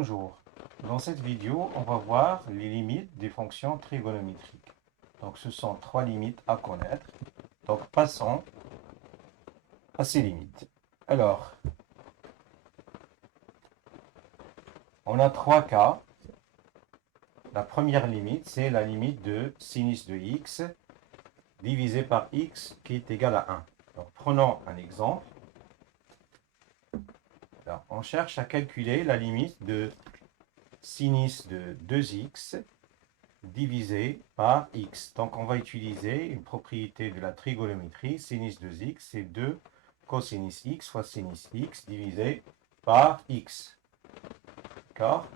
Bonjour, dans cette vidéo, on va voir les limites des fonctions trigonométriques. Donc ce sont trois limites à connaître. Donc passons à ces limites. Alors, on a trois cas. La première limite, c'est la limite de sinus de x divisé par x qui est égal à 1. Donc prenons un exemple. Alors, on cherche à calculer la limite de sinus de 2x divisé par x. Donc on va utiliser une propriété de la trigonométrie. Sinus de x, c'est 2 cosinus x fois sinus x divisé par x. D'accord?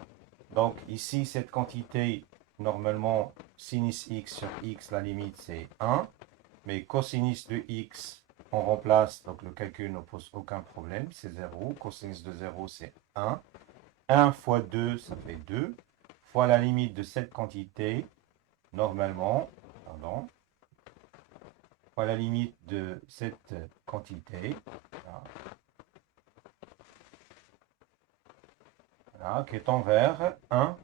Donc ici, cette quantité, normalement, sinus x sur x, la limite c'est 1. Mais cosinus de x, on remplace, donc le calcul ne pose aucun problème, c'est 0. Cosinus de 0, c'est 1. 1 fois 2, ça fait 2. Fois la limite de cette quantité, normalement, pardon, fois la limite de cette quantité, voilà, qui est envers 1,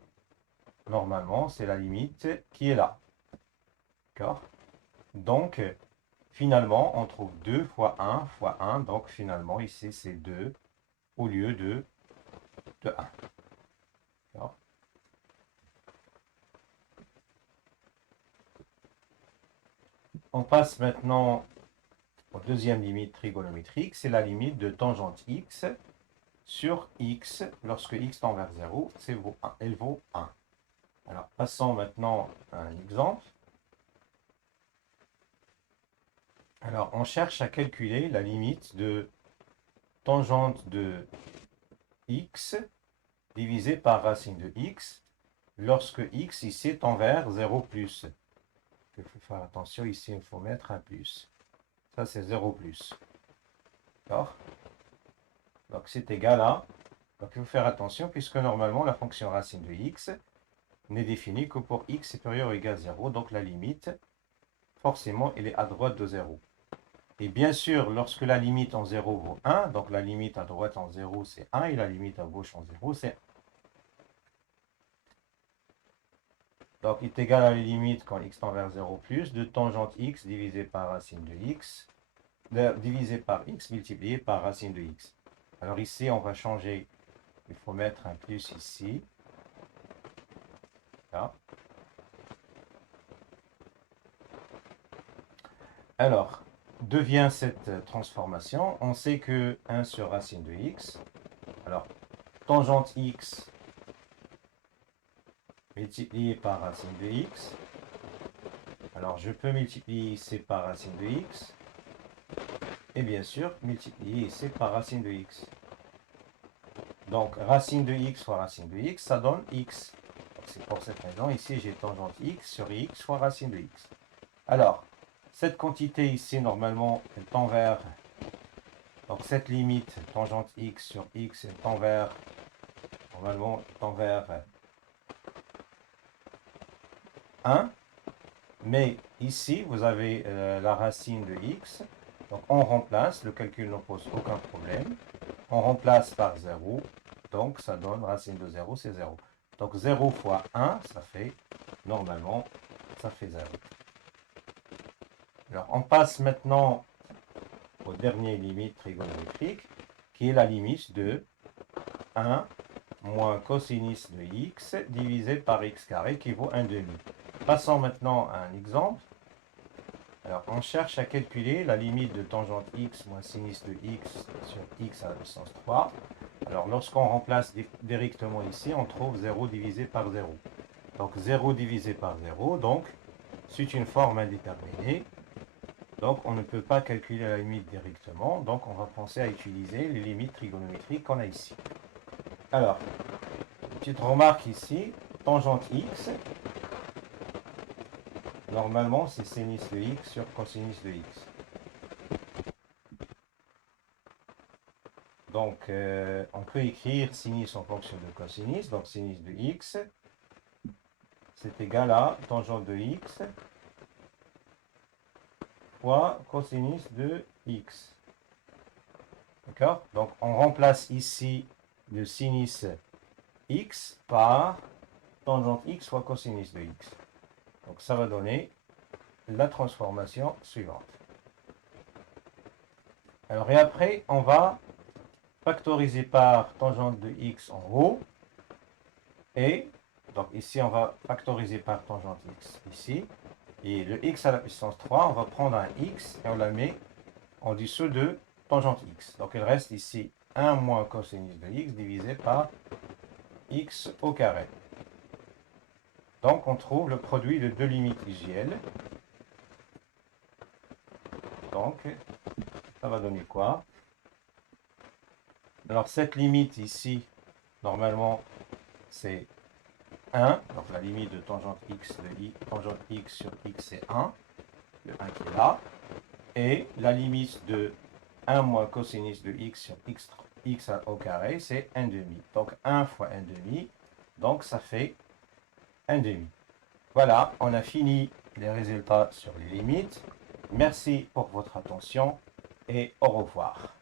normalement, c'est la limite qui est là. D'accord? Donc, finalement, on trouve 2 fois 1 fois 1, donc finalement, ici, c'est 2 au lieu de 1. D'accord? On passe maintenant aux deuxième limite trigonométrique, c'est la limite de tangente x sur x, lorsque x tend vers 0, elle vaut 1. Alors, passons maintenant à un exemple. Alors, on cherche à calculer la limite de tangente de x divisé par racine de x lorsque x ici tend vers 0 plus. Il faut faire attention, ici il faut mettre un plus. Ça c'est 0 plus. D'accord? Donc c'est égal à... Donc il faut faire attention puisque normalement la fonction racine de x n'est définie que pour x supérieur ou égal à 0. Donc la limite, forcément, elle est à droite de 0. Et bien sûr, lorsque la limite en 0 vaut 1, donc la limite à droite en 0 c'est 1 et la limite à gauche en 0 c'est 1. Donc, il est égal à la limite quand x tend vers 0 plus de tangente x divisé par racine de x, divisé par x multiplié par racine de x. Alors ici, on va changer, il faut mettre un plus ici. Là. Alors, devient cette transformation, on sait que 1 sur racine de x, alors tangente x multiplié par racine de x, alors je peux multiplier ici par racine de x, et bien sûr multiplier ici par racine de x. Donc racine de x fois racine de x, ça donne x. C'est pour cette raison, ici j'ai tangente x sur x fois racine de x. Alors, cette quantité ici, normalement, elle tend vers... Donc cette limite, tangente x sur x, elle tend vers... Normalement, elle tend vers 1. Mais ici, vous avez la racine de x. Donc on remplace, le calcul ne pose aucun problème. On remplace par 0. Donc ça donne racine de 0, c'est 0. Donc 0 fois 1, ça fait, normalement, ça fait 0. Alors on passe maintenant aux dernières limites trigonométriques, qui est la limite de 1 moins cosinus de x divisé par x carré, qui vaut 1 demi. Passons maintenant à un exemple. Alors, on cherche à calculer la limite de tangente x moins sinus de x sur x à la puissance 3. Alors, lorsqu'on remplace directement ici, on trouve 0 divisé par 0. Donc, 0 divisé par 0, donc, c'est une forme indéterminée. Donc, on ne peut pas calculer la limite directement. Donc, on va penser à utiliser les limites trigonométriques qu'on a ici. Alors, petite remarque ici, tangente x, normalement, c'est sinus de x sur cosinus de x. Donc, on peut écrire sinus en fonction de cosinus. Donc, sinus de x, c'est égal à tangente de x fois cosinus de x. D'accord? Donc, on remplace ici le sinus x par tangente x fois cosinus de x. Donc ça va donner la transformation suivante. Alors, et après, on va factoriser par tangente de x en haut. Et donc ici, on va factoriser par tangente x ici. Et le x à la puissance 3, on va prendre un x et on la met en dessous de tangente x. Donc il reste ici 1 moins cosinus de x divisé par x au carré. Donc on trouve le produit de deux limites IGL. Donc ça va donner quoi? Alors cette limite ici, normalement, c'est 1. Donc la limite de tangente x tangente x sur x, c'est 1. Le 1 qui est là. Et la limite de 1 moins cosinus de x sur x au carré, c'est 1 demi. Donc 1 fois 1 demi, donc ça fait 1 demi. Voilà, on a fini les résultats sur les limites. Merci pour votre attention et au revoir.